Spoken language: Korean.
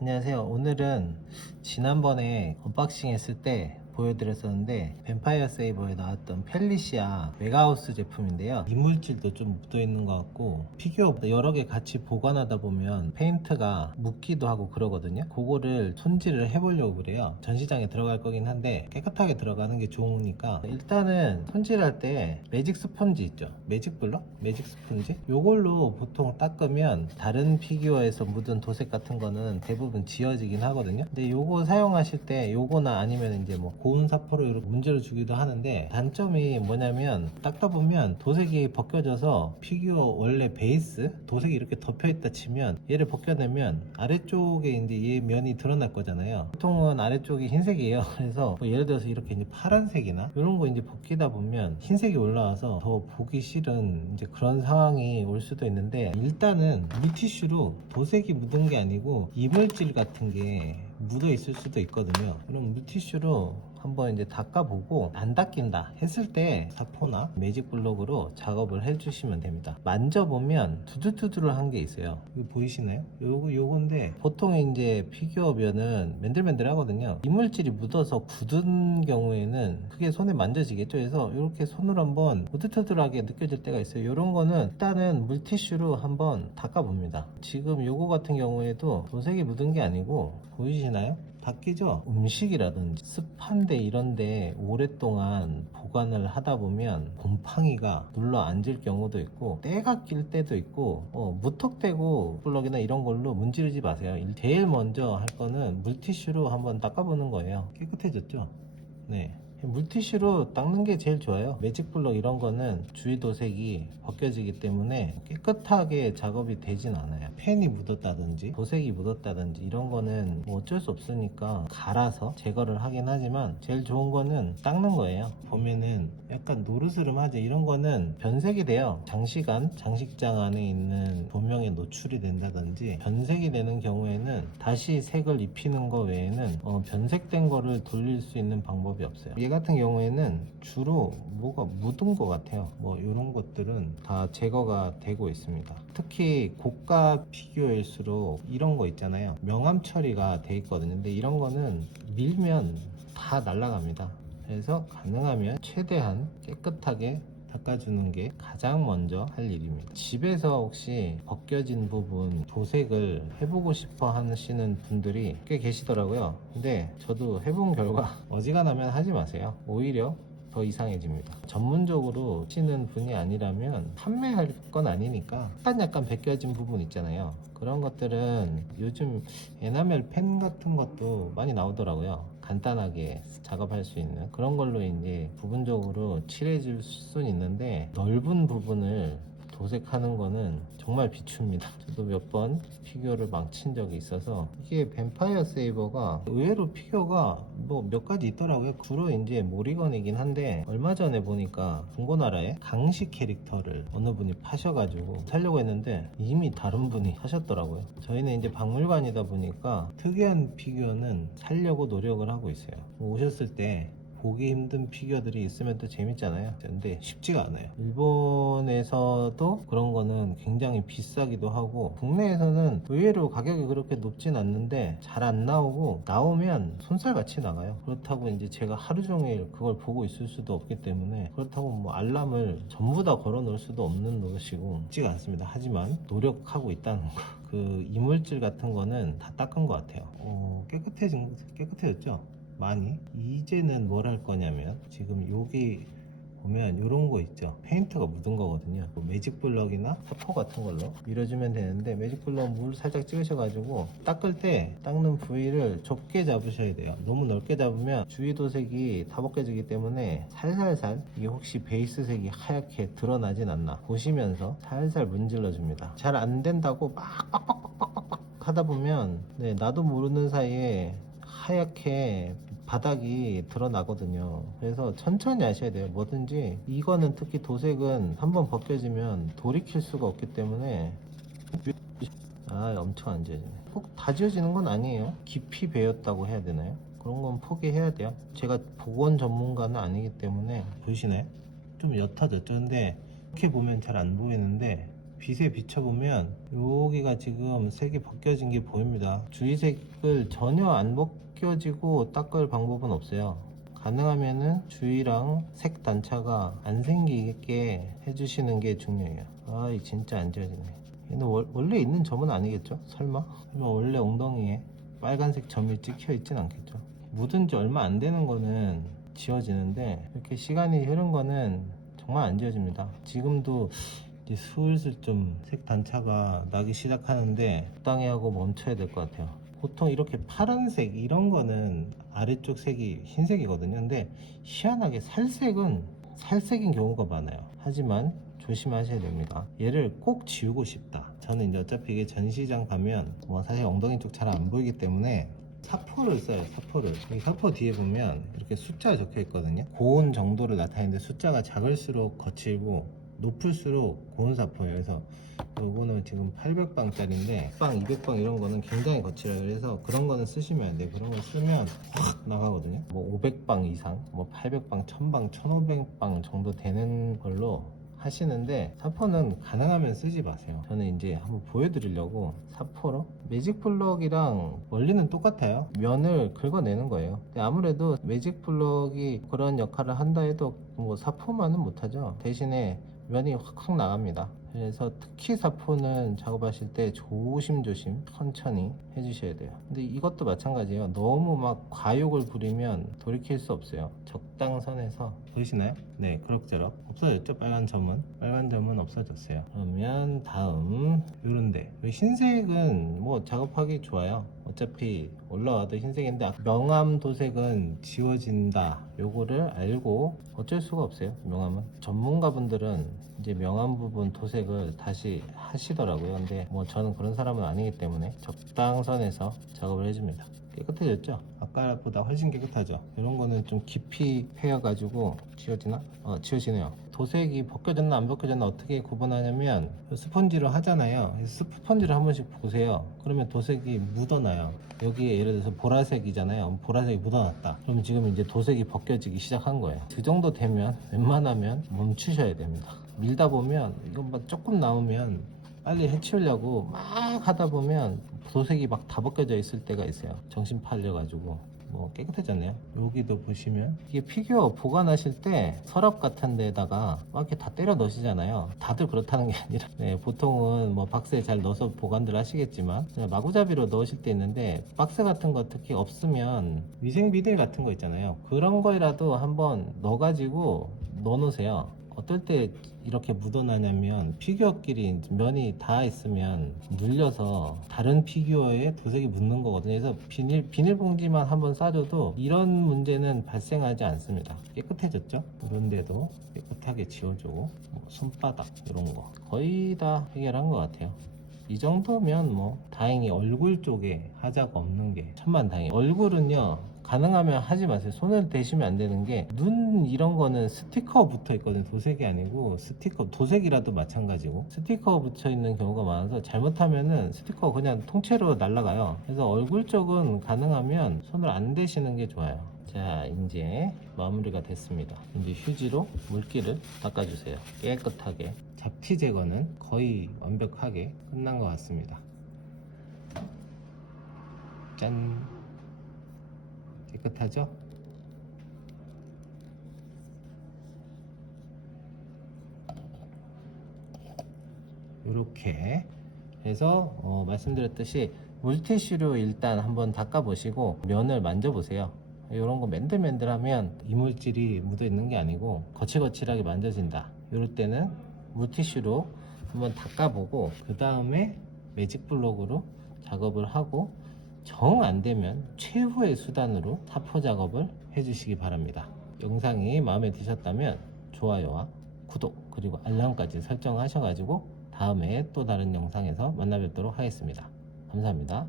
안녕하세요. 오늘은 지난번에 언박싱 했을 때 보여드렸었는데 뱀파이어 세이버에 나왔던 펠리시아 웨가하우스 제품인데요. 이물질도 좀 묻어있는 것 같고 피규어 여러 개 같이 보관하다 보면 페인트가 묻기도 하고 그러거든요. 그거를 손질을 해보려고 그래요. 전시장에 들어갈 거긴 한데 깨끗하게 들어가는 게 좋으니까 일단은 손질할 때 매직 스펀지 있죠. 매직 블럭? 매직 스펀지? 요걸로 보통 닦으면 다른 피규어에서 묻은 도색 같은 거는 대부분 지워지긴 하거든요. 근데 요거 사용하실 때 요거나 아니면 이제 뭐 고운 사포로 이렇게 문제를 주기도 하는데 단점이 뭐냐면 닦다 보면 도색이 벗겨져서 피규어 원래 베이스 도색이 이렇게 덮여 있다 치면 얘를 벗겨내면 아래쪽에 이제 얘 면이 드러날 거잖아요. 보통은 아래쪽이 흰색이에요. 그래서 뭐 예를 들어서 이렇게 이제 파란색이나 이런 거 이제 벗기다 보면 흰색이 올라와서 더 보기 싫은 이제 그런 상황이 올 수도 있는데 일단은 물티슈로 도색이 묻은 게 아니고 이물질 같은 게 묻어 있을 수도 있거든요. 그럼 물티슈로 한번 이제 닦아보고 안 닦인다 했을 때 사포나 매직 블록으로 작업을 해주시면 됩니다. 만져보면 두들두들한 게 있어요. 이거 보이시나요? 요건데 보통 이제 피규어 면은 맨들맨들 하거든요. 이물질이 묻어서 굳은 경우에는 그게 손에 만져지겠죠. 그래서 이렇게 손으로 한번 두들두들하게 느껴질 때가 있어요. 이런 거는 일단은 물티슈로 한번 닦아봅니다. 지금 요거 같은 경우에도 도색이 묻은 게 아니고 보이시나요? 바뀌죠? 음식이라든지 습한데 이런데 오랫동안 보관을 하다 보면 곰팡이가 눌러 앉을 경우도 있고 때가 낄 때도 있고 무턱대고 블럭이나 이런 걸로 문지르지 마세요. 제일 먼저 할 거는 물티슈로 한번 닦아보는 거예요. 깨끗해졌죠? 네. 물티슈로 닦는 게 제일 좋아요. 매직 블럭 이런 거는 주위 도색이 벗겨지기 때문에 깨끗하게 작업이 되진 않아요. 펜이 묻었다든지 도색이 묻었다든지 이런 거는 뭐 어쩔 수 없으니까 갈아서 제거를 하긴 하지만 제일 좋은 거는 닦는 거예요. 보면은 약간 노르스름하죠. 이런 거는 변색이 돼요. 장시간 장식장 안에 있는 조명에 노출이 된다든지 변색이 되는 경우에는 다시 색을 입히는 거 외에는 변색된 거를 돌릴 수 있는 방법이 없어요. 얘 같은 경우에는 주로 뭐가 묻은 것 같아요. 뭐 이런 것들은 다 제거가 되고 있습니다. 특히 고가 피규어일수록 이런 거 있잖아요. 명암 처리가 돼 있거든요. 근데 이런 거는 밀면 다 날아갑니다. 그래서 가능하면 최대한 깨끗하게 닦아주는 게 가장 먼저 할 일입니다. 집에서 혹시 벗겨진 부분 도색을 해보고 싶어 하시는 분들이 꽤 계시더라고요. 근데 저도 해본 결과 어지간하면 하지 마세요. 오히려 더 이상해집니다. 전문적으로 치는 분이 아니라면 판매할 건 아니니까 약간 벗겨진 부분 있잖아요. 그런 것들은 요즘 에나멜 펜 같은 것도 많이 나오더라고요. 간단하게 작업할 수 있는 그런 걸로 이제 부분적으로 칠해 줄 수는 있는데 넓은 부분을 도색하는 거는 정말 비춥니다. 저도 몇 번 피규어를 망친 적이 있어서 이게 뱀파이어 세이버가 의외로 피규어가 뭐 몇 가지 있더라고요. 주로 이제 모리건이긴 한데 얼마 전에 보니까 중고나라에 강시 캐릭터를 어느 분이 파셔가지고 살려고 했는데 이미 다른 분이 하셨더라고요. 저희는 이제 박물관이다 보니까 특이한 피규어는 살려고 노력을 하고 있어요. 오셨을 때 보기 힘든 피규어들이 있으면 또 재밌잖아요. 근데 쉽지가 않아요. 일본에서도 그런 거는 굉장히 비싸기도 하고 국내에서는 의외로 가격이 그렇게 높진 않는데 잘 안 나오고 나오면 손살같이 나가요. 그렇다고 이제 제가 하루 종일 그걸 보고 있을 수도 없기 때문에 그렇다고 뭐 알람을 전부 다 걸어 놓을 수도 없는 노릇이고 쉽지가 않습니다. 하지만 노력하고 있다는 거. 그 이물질 같은 거는 다 닦은 것 같아요. 깨끗해졌죠? 많이. 이제는 뭘 할 거냐면 지금 여기 보면 이런 거 있죠. 페인트가 묻은 거거든요. 매직 블럭이나 사포 같은 걸로 밀어주면 되는데 매직 블럭 물 살짝 찍으셔가지고 닦을 때 닦는 부위를 좁게 잡으셔야 돼요. 너무 넓게 잡으면 주위 도색이 다 벗겨지기 때문에 살살살 이게 혹시 베이스 색이 하얗게 드러나진 않나 보시면서 살살 문질러 줍니다. 잘 안 된다고 막 빡빡빡빡빡 하다 보면 나도 모르는 사이에 하얗게 바닥이 드러나거든요. 그래서 천천히 하셔야 돼요. 뭐든지 이거는 특히 도색은 한번 벗겨지면 돌이킬 수가 없기 때문에 엄청 안 지워지네. 꼭 다 지워지는 건 아니에요. 깊이 베었다고 해야 되나요? 그런 건 포기해야 돼요. 제가 복원 전문가는 아니기 때문에 보이시나요? 좀 옅어졌죠. 근데 이렇게 보면 잘 안 보이는데 빛에 비춰보면 여기가 지금 색이 벗겨진 게 보입니다. 주위색을 전혀 안 벗겨지고 닦을 방법은 없어요. 가능하면은 주위랑 색 단차가 안 생기게 해주시는 게 중요해요. 이 진짜 안 지워지네. 얘는 원래 있는 점은 아니겠죠? 설마? 원래 엉덩이에 빨간색 점이 찍혀 있진 않겠죠? 묻은 지 얼마 안 되는 거는 지워지는데 이렇게 시간이 흐른 거는 정말 안 지워집니다. 지금도 이제 슬슬 좀 색 단차가 나기 시작하는데 적당히 하고 멈춰야 될 것 같아요. 보통 이렇게 파란색 이런 거는 아래쪽 색이 흰색이거든요. 근데 희한하게 살색인 경우가 많아요. 하지만 조심하셔야 됩니다. 얘를 꼭 지우고 싶다. 저는 이제 어차피 이게 전시장 가면 뭐 사실 엉덩이 쪽 잘 안 보이기 때문에 사포를 써요. 사포를. 이 사포 뒤에 보면 이렇게 숫자가 적혀 있거든요. 고온 정도를 나타내는데 숫자가 작을수록 거칠고 높을수록 고온 사포예요. 그래서 요거는 지금 800방짜리인데 빵 200방 이런 거는 굉장히 거칠어요. 그래서 그런 거는 쓰시면 안 돼요. 그런 거 쓰면 확 나가거든요. 뭐 500방 이상, 뭐 800방, 1000방, 1500방 정도 되는 걸로 하시는데 사포는 가능하면 쓰지 마세요. 저는 이제 한번 보여드리려고 사포로 매직 블럭이랑 원리는 똑같아요. 면을 긁어내는 거예요. 근데 아무래도 매직 블럭이 그런 역할을 한다 해도 뭐 사포만은 못하죠. 대신에 면이 확확 나갑니다. 그래서 특히 사포는 작업하실 때 조심조심 천천히 해주셔야 돼요. 근데 이것도 마찬가지예요. 너무 막 과욕을 부리면 돌이킬 수 없어요. 적당선에서 보이시나요? 네, 그럭저럭 없어졌죠. 빨간 점은 없어졌어요. 그러면 다음 요런데 흰색은 뭐 작업하기 좋아요. 어차피 올라와도 흰색인데 명암 도색은 지워진다. 요거를 알고 어쩔 수가 없어요. 명암은 전문가분들은 이제 명암 부분 도색을 다시 하시더라고요. 근데 뭐 저는 그런 사람은 아니기 때문에 적당선에서 작업을 해줍니다. 깨끗해졌죠? 아까보다 훨씬 깨끗하죠? 이런 거는 좀 깊이 패여가지고 지워지나? 지워지네요. 도색이 벗겨졌나 안 벗겨졌나 어떻게 구분하냐면 스펀지로 하잖아요. 스펀지를 한 번씩 보세요. 그러면 도색이 묻어나요. 여기에 예를 들어서 보라색이잖아요. 보라색이 묻어났다. 그럼 지금 이제 도색이 벗겨지기 시작한 거예요. 그 정도 되면 웬만하면 멈추셔야 됩니다. 밀다 보면 이건 막 조금 나오면 빨리 해치우려고 막 하다 보면 도색이 막 다 벗겨져 있을 때가 있어요. 정신 팔려가지고. 뭐 깨끗해졌네요. 여기도 보시면 이게 피규어 보관하실 때 서랍 같은 데다가 막 이렇게 다 때려 넣으시잖아요. 다들 그렇다는 게 아니라 보통은 뭐 박스에 잘 넣어서 보관들 하시겠지만 그냥 마구잡이로 넣으실 때 있는데 박스 같은 거 특히 없으면 위생 비닐 같은 거 있잖아요. 그런 거라도 한번 넣어가지고 넣어놓으세요. 어떨 때 이렇게 묻어나냐면 피규어끼리 면이 닿아 있으면 눌려서 다른 피규어에 도색이 묻는 거거든요. 그래서 비닐봉지만 한번 싸줘도 이런 문제는 발생하지 않습니다. 깨끗해졌죠? 이런 데도 깨끗하게 지워주고 뭐 손바닥 이런 거 거의 다 해결한 것 같아요. 이 정도면 뭐 다행히 얼굴 쪽에 하자가 없는 게 천만다행이에요. 얼굴은요 가능하면 하지 마세요. 손을 대시면 안 되는 게 눈 이런 거는 스티커 붙어 있거든요. 도색이 아니고 스티커, 도색이라도 마찬가지고 스티커 붙여 있는 경우가 많아서 잘못하면은 스티커 그냥 통째로 날아가요. 그래서 얼굴 쪽은 가능하면 손을 안 대시는 게 좋아요. 자, 이제 마무리가 됐습니다. 이제 휴지로 물기를 닦아주세요. 깨끗하게. 잡티 제거는 거의 완벽하게 끝난 것 같습니다. 짠! 깨끗하죠? 이렇게 해서 말씀드렸듯이 물티슈로 일단 한번 닦아 보시고 면을 만져 보세요. 이런 거 맨들맨들하면 이물질이 묻어 있는 게 아니고 거칠거칠하게 만져진다. 이럴 때는 물티슈로 한번 닦아 보고 그 다음에 매직 블록으로 작업을 하고 정 안되면 최후의 수단으로 사포 작업을 해주시기 바랍니다. 영상이 마음에 드셨다면 좋아요와 구독 그리고 알람까지 설정하셔가지고 다음에 또 다른 영상에서 만나 뵙도록 하겠습니다. 감사합니다.